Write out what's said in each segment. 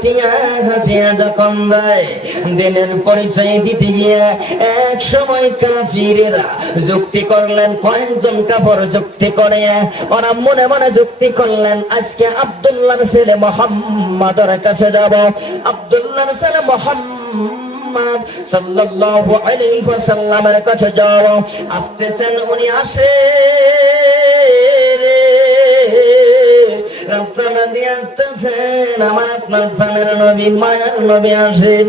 হাটিয়া হাটিয়া যখন যায় দিনের পরিচয় দিতে গিয়ে এক সময় কাফিরেরা যুক্তি করলেন, কয়েকজন কাফের যুক্তি করে ওরা মনে মনে যুক্তি করলেন, আজকে আব্দুল্লাহর ছেলে মুহাম্মাদের কাছে যাব, আব্দুল্লাহর ছেলে মুহাম্মদ সাল্লাল্লাহু আলাইহি ওয়াসাল্লামের কাছে যাব। আসতেছেন, উনি আসে রাস্তা দিয়ে আসতেছেন, আমার আপনার প্রাণের নবী মায়ার নবী আসেন।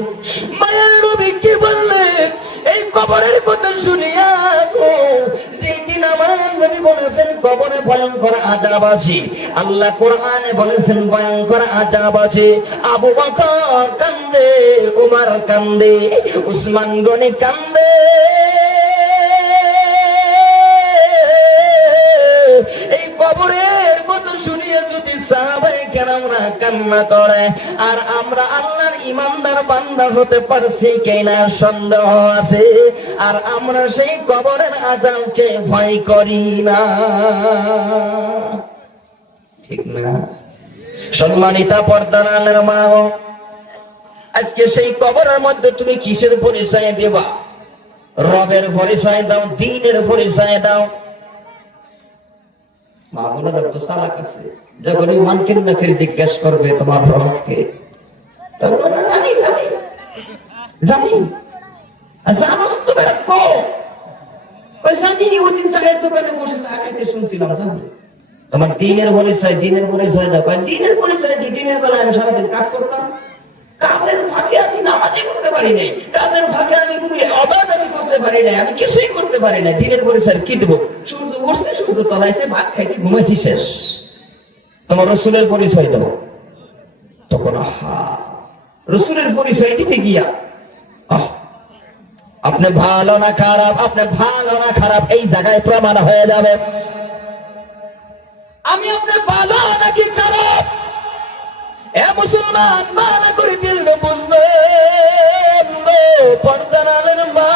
মায়ার নবী কি বললেন এই কবরের কথা শুনিয়া গো, যেদিন আমার নবী বলেছেন কবরে ভয়ঙ্কর আযাব আছে, আল্লাহ কোরআনে বলেছেন ভয়ঙ্কর আযাব আছে। আবু বকর কান্দে, উমর কান্দে, উসমান গনি কান্দে। এই কবরের কথা শুনিয়ে যদি সাহাবায়ে কেরামরা কান্না করে, আর আমরা আল্লাহর ইমানদার বান্দা হতে পারছি কিনা সন্দেহ আছে, আর আমরা সেই কবরের আযাবকে ভয় করি না, ঠিক না? সম্মানিতা পর্দার আলের মা, আজকে সেই কবরের মধ্যে তুমি কিসের পরিচয় দেবা? রবের পরিচয় দাও, দ্বীনের পরিচয় দাও। মা বোনেরা তো চালাক আছে, যখন ইমানকে নাকি জিজ্ঞাসা করবে তোমার রবকে, তখন জানি জানি জানি জানো তো বেটা কো ওই জানি ওই দিন চায়ের দোকানে বসে চা খাইতে শুনছিলাম, জানি তোমার দিনের পরিচয়, দিনের পরিচয় দাও। দিনের পরিচয় দিনের বেলায় আমি সারাদিন কাজ করতাম, কাজের ফাঁকে আমি নামাজই করতে পারি নাই, কাজের ফাঁকে আমি অবাধ আমি করতে পারি নাই, আমি কিছুই করতে পারি না। দিনের পরিচয় কি দেবো? সূর্য উঠছে, সূর্য তলাইছে, ভাত খাইছি, ঘুমাইছি, শেষ। তোমার রসুলের পরিচয় দেবো, তখন রসুলের পরিচয় দিতে গিয়া আপনি ভালো না খারাপ, আপনি ভালো না খারাপ এই জায়গায় প্রমাণ হয়ে যাবে। আমি আপনি ভালো নাকি খারাপ এ মুসলমান মানা করে দিলে বুঝবেন। পর্দার আলের মা,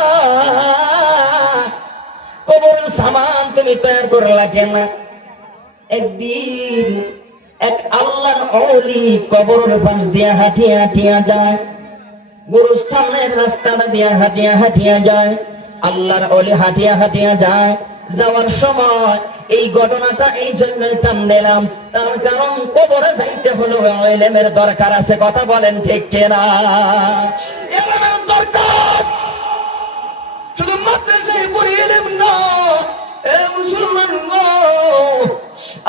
কবরের সামান তুমি তৈরি করে লাগে না। একদিন এক আল্লাহর ওলি কবরের পাশ দিয়ে হাঁটিয়া হাঁটিয়া যায়, গুরুস্থানের রাস্তাটা দিয়ে হাঁটিয়া হাঁটিয়া যায়। আল্লাহর ওলি হাঁটিয়া হাঁটিয়া যায়, যাওয়ার সময় এই ঘটনাটা এই জন্য টান দিলাম, তার কারণ কবরে যাইতে হলো ইলমের দরকার আছে। কথা বলেন ঠিক কিনা? ইলমের দরকার, শুধু মাদ্রাসায় পড়ে ইলম না। এ মুসলমান গো,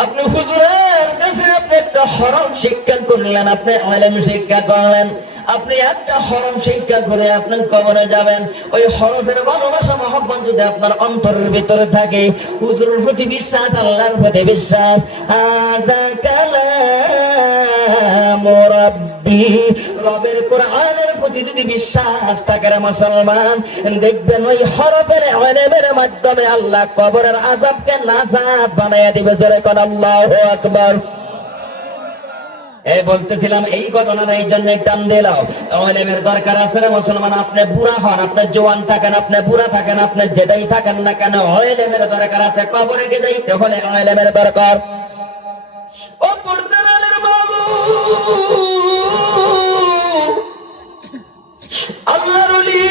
আপনি হুজুরের কাছে আপনি একটা হরফ শিক্ষা করলেন, আপনি ইলম শিক্ষা করলেন, আপনি একটা হরফ শিক্ষা করে আপনার কবরে যাবেন। ওই হরফের ভালোবাসা মহব্বত যদি আপনার অন্তরের ভিতরে থাকে, হুজুরের প্রতি বিশ্বাস, আল্লাহর প্রতি বিশ্বাস, আদা কালাম রাব্বি, রবের কোরআনের প্রতি যদি বিশ্বাস থাকে রে মুসলমান, দেখবেন ওই হরফের ইলমের মাধ্যমে আল্লাহ কবরের আযাবকে নাজাত বানায়া দিবে। জোরে কোন আল্লাহু আকবার। এই বলতেছিলাম এই ঘটনাটা এই জন্য টান দিলাম, ইলমের দরকার আছে রে মুসলমান। আপনি বুড়া হন, আপনি জওয়ান থাকেন, আপনি বুড়া থাকেন, আপনি যেটাই থাকেন না কেন, ইলমের দরকার আছে। কবরে কে যাইতে হলে ইলমের দরকার। ও পর্দার আলের মা, আল্লাহর ওলি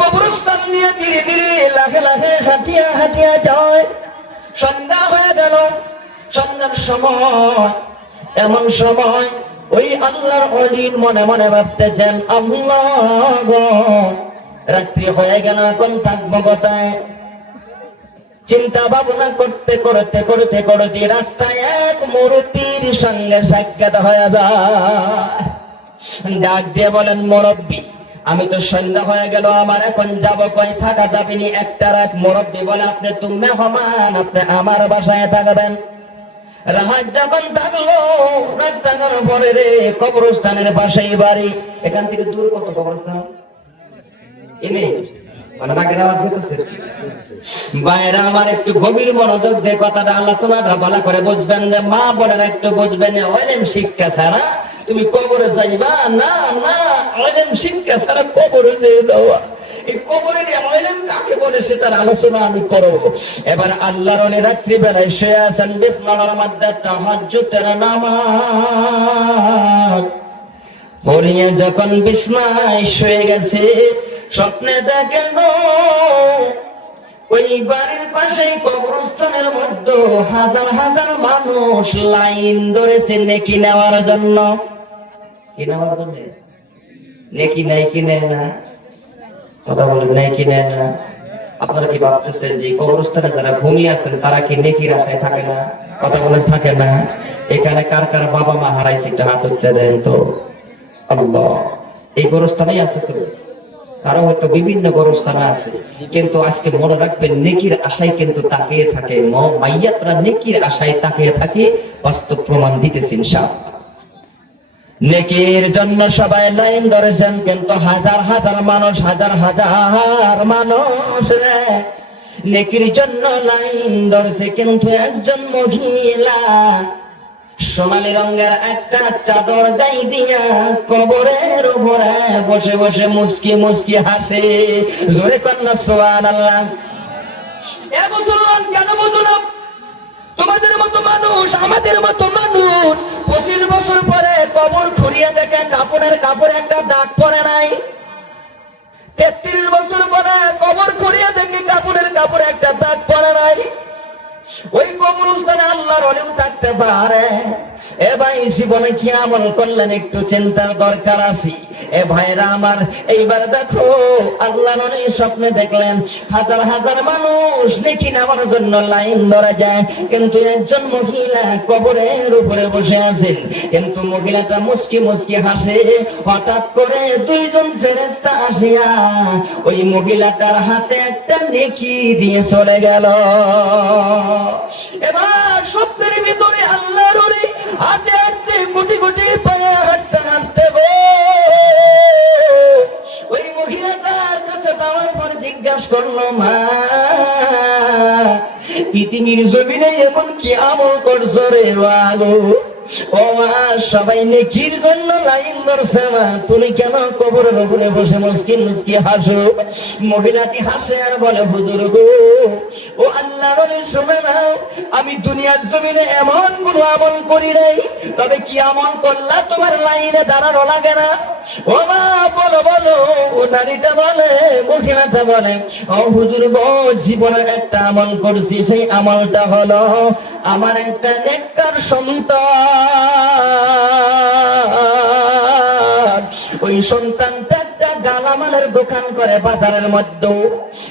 কবরস্থান নিয়ে ধীরে ধীরে লাফে লাফে হাঁটিয়া হাঁটিয়া যায়। সন্ধ্যা হয়ে গেল। সন্ধ্যার সময়, এমন সময় ওই আল্লাহর ওলি মনে মনে ভাবতেছেন, আল্লাহ গো, রাত্রি হয়ে গেল, এখন থাকবো কোথায়? চিন্তা ভাবনা করতে করতে করতে করতে রাস্তায় এক মুরব্বীর সঙ্গে সাক্ষাৎ হয়ে যায়। ডাক দিয়ে বলেন, মুরব্বী, আমি তো সন্ধ্যা হয়ে গেল, আমার এখন যাব কই, থাকা যাবেনি একটা রাত। মুরব্বী বলে, আপনি তো মেহমান, আপনি আমার বাসায় থাকবেন। রাত যখন থাকলো, রাত থাকার পরে রে কবরস্থানের পাশেই বাড়ি। এখান থেকে দূর কত কবরস্থান? এনে মানে বাঘের আওয়াজ করতেছে। বাইরে আমার একটু গভীর মনোযোগ দিয়ে কথাটা আলোচনাটা ভালো করে বুঝবেন, যে মা বোনেরা একটু বুঝবেন, ইলম শিক্ষা ছাড়া তুমি কবরে যাইবা না। না, ইলম শিক্ষা ছাড়া কবরে যাইবা। এই কবরের ইলম কাকে বলে সেটার আলোচনা আমি করব। এবার আল্লাহর ওলি রাত্রি বেলায় শুয়ে আছেন, বিছানার মধ্যে তাহাজ্জুদের নামাজ। পড়িয়া যখন বিছনায় শুয়ে গেছে, স্বপ্নে দেখে গো ওই বাড়ির পাশে কবরস্থানের মধ্যে হাজার হাজার মানুষ লাইন ধরেছে নেকি নেওয়ার জন্য। কি নেওয়ার জন্য? নেকি নেয় কি নেয় না? কথা বলেন, নেয় কি নেয় না? আপনারা কি ভাবতেছেন যে কবরস্থানে যারা ঘুমিয়ে আছেন তারা কি নেকির আশায় থাকে না? কথা বলেন, থাকে না? এখানে কার কার বাবা মা হারাইছে একটু হাত উঠতে দেন তো। আল্লাহ, এই গোরস্থানেই আছে তো, কারো হয়তো বিভিন্ন গোরস্থানে আছে, কিন্তু আজকে মনে রাখবেন নেকির আশায় কিন্তু তাকিয়ে থাকে, মাইয়াতরা নেকির আশায় তাকিয়ে থাকে। বাস্তব প্রমাণ দিতেছি ইনশাআল্লাহ। নেকির জন্য সবাই লাইন ধরেছেন, কিন্তু হাজার হাজার মানুষ, হাজার হাজার মানুষ নেকির জন্য লাইন ধরেছে, কিন্তু একজন মহিলা সোনালী রঙের একটা চাদর গায়ে দিয়া কবরের উপরে বসে বসে মুস্কি মুস্কি হাসে। জোরে কন্যা সুবহানাল্লাহ। এ মুসলমান, কেন বুঝো না? তোমাদের মতো মানুষ, আমাদের মতো মানুষ 25 বছর পরে কবর খুঁড়িয়ে দেখে কাপড়ে একটা দাগ পড়ে নাই। 33 বছর পরে কবর খুঁড়িয়ে দেখে কাপড়ে একটা দাগ পড়ে নাই। ওই কবরস্থানে আল্লাহর ওলিও থাকতে পারে। এ ভাই, জীবনে কি আমল করলেন একটু চিন্তার দরকার আছে। এ ভাইরা আমার, এইবার দেখো আল্লাহর ওলি স্বপ্নে দেখলেন হাজার হাজার মানুষ নেকি নেওয়ার জন্য লাইন ধরা যায়, কিন্তু একজন মহিলা কবরের উপরে বসে আছেন, কিন্তু মহিলাটা মুস্কি মুস্কি হাসে। হঠাৎ করে দুইজন ফেরেশতা আসিয়া ওই মহিলাটার হাতে একটা নেকি দিয়ে চলে গেল। এবার স্বপ্নের ভিতরে আল্লাহর ওলি হাঁটতে হাঁটতে গুটি গুটি পায়ে হাঁটতে হাঁটতে গো ওই মহিলাটার কাছে যাওয়ার পর জিজ্ঞাসা করলো, মা, পৃথিবীর জমিনে এমন কি আমল করছো রে বাগো? ও মা, সবাই নেকির জন্য লাইন ধরছে, মা তুমি কেন কবরের উপরে বসে মুস্কি মুস্কি হাসো? মহিলাটি হাসে আর বলে, হুজুর গো, ও আল্লাহর ওলি শুনে নাও, আমি দুনিয়ার জমিনে এমন কোন আমল করি নাই, তবে কি আমল করলা তোমার লাইনে দাঁড়ানো লাগে না? ও মা, বলো বলো। ও নারীটা বলে, মহিলাটা বলে, ও হুজুর গো, জীবনের একটা আমল করছি, সেই আমলটা হলো আমার একটা নেককার সন্তান। ওই সন্তানটা একটা গালামালের দোকান করে বাজারের মধ্যে,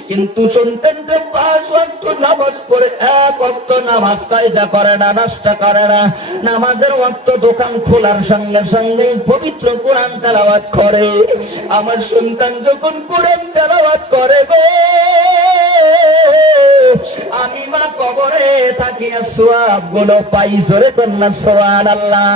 কিন্তু সন্তানটা 5 ওয়াক্ত নামাজ পড়ে, 1 ওয়াক্ত নামাজ কায়দা করে না, নাস্তা করে না। নামাজের ওয়াক্ত দোকান খোলার সঙ্গে সঙ্গে পবিত্র কোরআন তেলাওয়াত করে। আমার সন্তান যখন কোরআন তেলাওয়াত করে গো, আমি মা কবরে থাকিয়া সওয়াব গুলো পাই। জোরে কন্যা সুবহানাল্লাহ।